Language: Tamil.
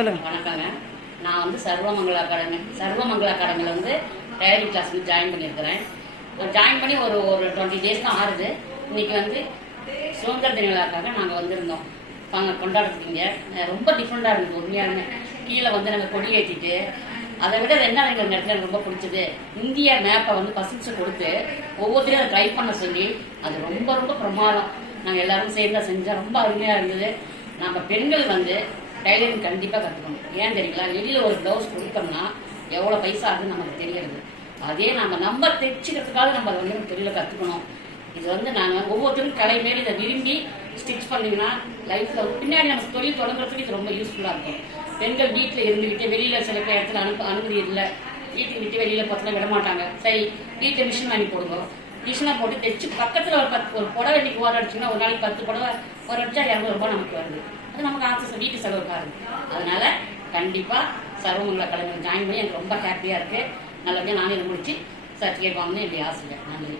சொல்லுங்க. வணக்கங்க. நான் வந்து சர்வமங்கல அகாடமியில் வந்து டைலரிங் கிளாஸ் வந்து ஜாயின் பண்ணியிருக்கிறேன். ஜாயின் பண்ணி ஒரு 20 டேஸ் தான் ஆறுது. இன்னைக்கு வந்து சுதந்திர தின விழாக்காக நாங்கள் வந்திருந்தோம் கொண்டாடுறதுக்கு. இங்கே ரொம்ப டிஃப்ரெண்டாக இருந்தது உண்மையாலுமே. கீழே வந்து நாங்கள் கொடி ஏற்றிட்டு, அதை விட என்ன எங்களுக்கு இடத்துல எனக்கு ரொம்ப பிடிச்சது, இந்திய மேப்பை வந்து பசங்க கொடுத்து ஒவ்வொருத்தரையும் அதை ட்ரை பண்ண சொல்லி அது ரொம்ப ரொம்ப பிரமாதம். நாங்கள் எல்லாரும் சேர்ந்து செஞ்சால் ரொம்ப அருமையாக இருந்தது. நம்ம பெண்கள் வந்து டைலரிங் கண்டிப்பாக கற்றுக்கணும். ஏன் தெரியுங்களா, வெளியில் ஒரு ப்ளவுஸ் கொடுத்தோம்னா எவ்வளோ பைசா ஆகுதுன்னு நமக்கு தெரியாது. அதே நம்ம தைச்சிக்கிறதுக்காக நம்ம அதை வந்து தொழிலை கற்றுக்கணும். இது வந்து நாங்கள் ஒவ்வொருத்தரும் கலை மேலே இதை விரும்பி ஸ்டிச் பண்ணிங்கன்னா லைஃப்பில் வந்து பின்னாடி நமக்கு தொழில் தொடங்குறதுக்கு இது ரொம்ப யூஸ்ஃபுல்லாக இருக்கும். பெண்கள் வீட்டில் இருந்துக்கிட்டு வெளியில் சில பேர் இடத்துல அனுமதி இல்லை, வீட்டுக்கு விட்டு வெளியில் பார்த்தா விட மாட்டாங்க. சரி, வீட்டில் மிஷின் வாங்கி போடுங்க. மிஷினை போட்டு தைச்சு பக்கத்தில் ஒரு புடவை இன்னைக்கு ஓர அடிச்சிங்கன்னா ஒரு நாளைக்கு 10 புடவை ஓர அடிச்சா 200 ரூபாய் நமக்கு வருது. அது நமக்கு ஆசை, வீட்டு செலவுக்காக இருக்கு. அதனால கண்டிப்பாக சர்வமங்கல அகாடமியில் ஜாயின் பண்ணி எனக்கு ரொம்ப ஹாப்பியாக இருக்குது. நல்லபடியாக நானே முடிச்சு சர்டிஃபிகேட் வாங்கணும் என்னுடைய ஆசைங்க. நன்றி.